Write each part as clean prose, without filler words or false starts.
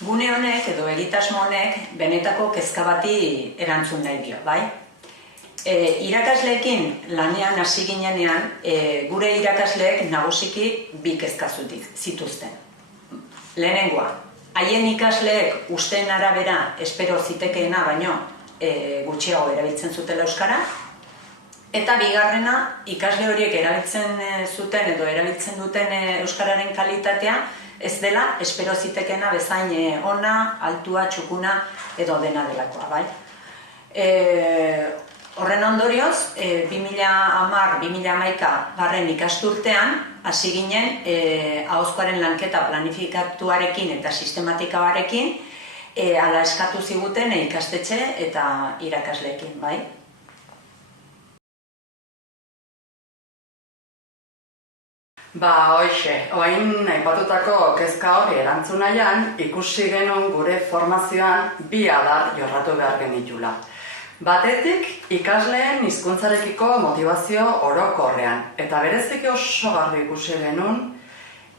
Gune honek edo egitasmo honek benetako kezka bati erantzun nahi dio, bai? Irakasleekin lanean hasi ginenean, gure irakasleek nagusiki bi kezka zituzten. Lehenengoa, haien ikasleek usteen arabera espero zitekeena baino gutxiago erabiltzen zutela euskara, eta bigarrena, ikasle horiek erabiltzen zuten edo erabiltzen duten euskararen kalitatea ez dela espero zitekeena bezain ona, altua, txukuna edo dena delakoa, bai? Horren ondorioz, 2010-2011 garren ikasturtean hasi ginen ahozkoaren lanketa planifikatuarekin eta sistematikarekin hala eskatu ziguten ikastetxe eta irakasleekin, bai? Hoxe, orain aipatutako kezka hori erantzun nahian, ikusi genuen gure formazioan bi adar jorratu behar genitula. Batetik, ikasleen hizkuntzarekiko motivazio orokorrean, eta bereziki oso garbi ikusi genuen,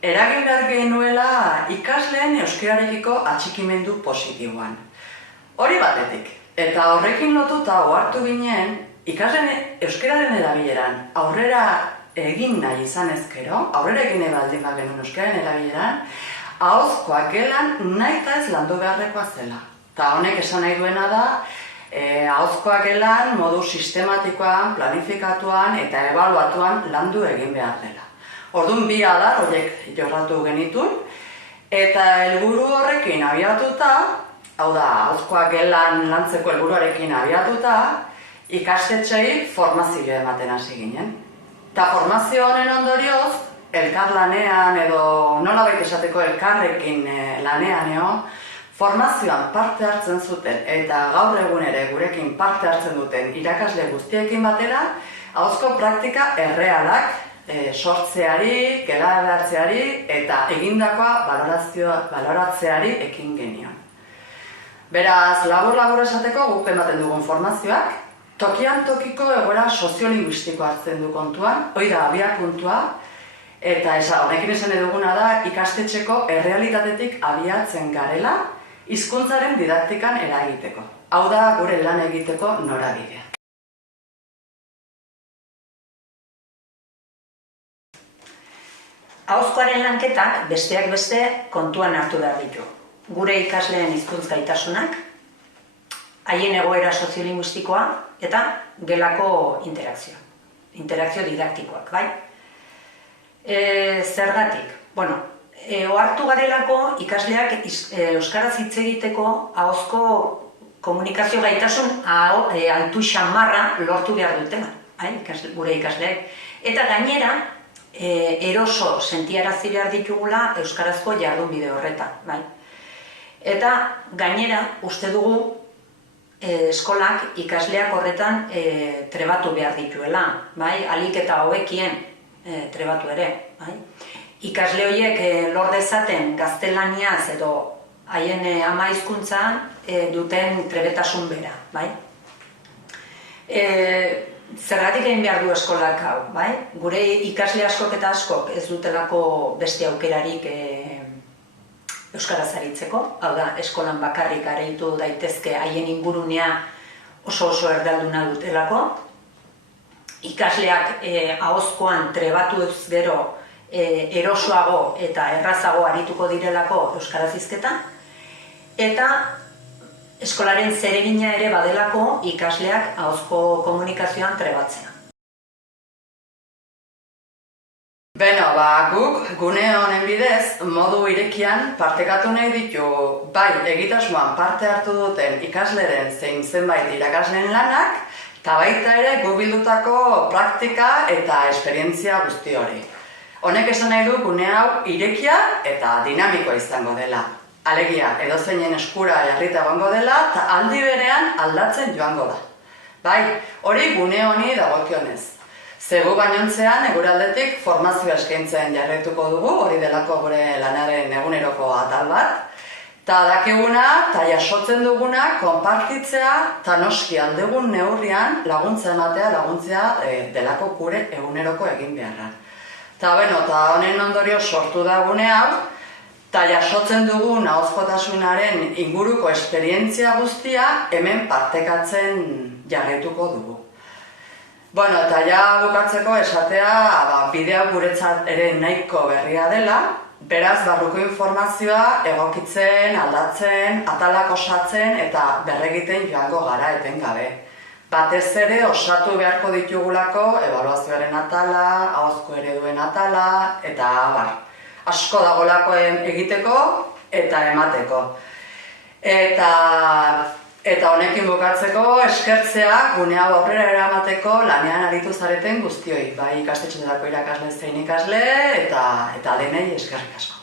eragin behar genuela ikasleen euskararekiko atxikimendu positiboan. Hori batetik, eta horrekin lotuta ohartu ginen, ikasleen euskararen erabileran aurrera egin nahi izan ezkero, aurrera egin baldin genuen euskararen erabileran, ahozkoak gelan nahi eta ez landu beharrekoa zela. Eta honek esan nahi duena da, ahozkoak gelan modu sistematikoan, planifikatuan eta ebaluatuan landu egin behar dela. Orduan bi adar horiek jorratu genitun, eta helburu horrekin abiatuta, hau da, ahozkoak gelan lantzeko helburuarekin abiatuta, ikastetxei formazioa ematen hasi ginen. Eta formazio honen ondorioz, elkarlanean edo nolabait esateko elkarrekin lanean formazioan parte hartzen zuten eta gaur egun ere gurekin parte hartzen duten irakasle guztiekin batera, ahozko praktika errealak sortzeari, gelaratzeari eta egindakoa baloratzeari ekin genion. Beraz, labur-labur esateko guk ematen dugun formazioak, tokian tokiko egoera soziolinguistikoa hartzen du kontuan, hori da abiapuntua, eta honekin esan eduguna da ikastetxeko errealitatetik abiatzen garela hizkuntzaren didaktikan eragiteko. Hau da gure lan egiteko norabidea. Ahozkoaren lanketak besteak beste kontuan hartu behar ditu. Gure ikasleen hizkuntz gaitasunak, haien egoera soziolinguistikoa eta gelako interakzio didaktikoak, bai? Zergatik? Ohartu garelako ikasleak euskaraz hitz egiteko ahozko komunikazio gaitasun altu xamarra lortu behar dutela, gure ikasleek. Eta gainera, eroso sentiarazi behar ditugula euskarazko jardunbide horretan, bai? Eta gainera, uste dugu eskolak ikasleak horretan trebatu behar dituela, alik eta hobekien trebatu ere. Ikasle horiek lor dezaten gaztelaniaz edo haien ama hizkuntzan duten trebetasun bera. Zergatik egin behar du eskolak hau? Gure ikasle askok eta askok ez dutelako beste aukerarik euskaraz aritzeko, hau da, eskolan bakarrik areitu daitezke haien ingurunea oso erdalduna dutelako. Ikasleak ahozkoan trebatuz gero erosoago eta errazago arituko direlako euskaraz hizketan, eta eskolaren zeregina ere badelako ikasleak ahozko komunikazioan trebatzea. Guk gune honen bidez, modu irekian partekatu nahi ditu bai egitasmoan parte hartu duten ikasleren zein zenbait irakasleen lanak, eta baita ere guk bildutako praktika eta esperientzia guzti hori. Honek esan nahi du gune hau irekia eta dinamikoa izango dela. Alegia, edozeinen eskura jarrita egongo dela eta aldi berean aldatzen joango da. Hori gune honi dagokionez. Zegu gainontzean, gure aldetik formazioa eskaintzen jarraituko dugu, hori delako gure lanaren eguneroko atal bat. Eta dakiguna, eta jasotzen duguna, konpartitzea, eta noski aldegun neurrian laguntza ematea, laguntzea delako gure eguneroko egin beharra. Eta honen ondorio sortu da gune hau, eta jasotzen dugun ahozkotasunaren inguruko esperientzia guztia hemen partekatzen jarraituko dugu. Bueno, eta ja bukatzeko esatea, bidea guretzat ere nahiko berria dela, beraz barruko informazioa egokitzen, aldatzen, atalak osatzen eta berregiten joango gara etengabe. Batez ere osatu beharko ditugulako ebaluazioaren atala, ahozko ereduen atala, eta asko dagolako egiteko eta emateko. Eta honekin bukatzeko eskertzea gune hau aurrera eramateko lanean aritu zareten guztioi, bai ikastetxeetako irakasle zein ikasle eta denei eskerrik asko.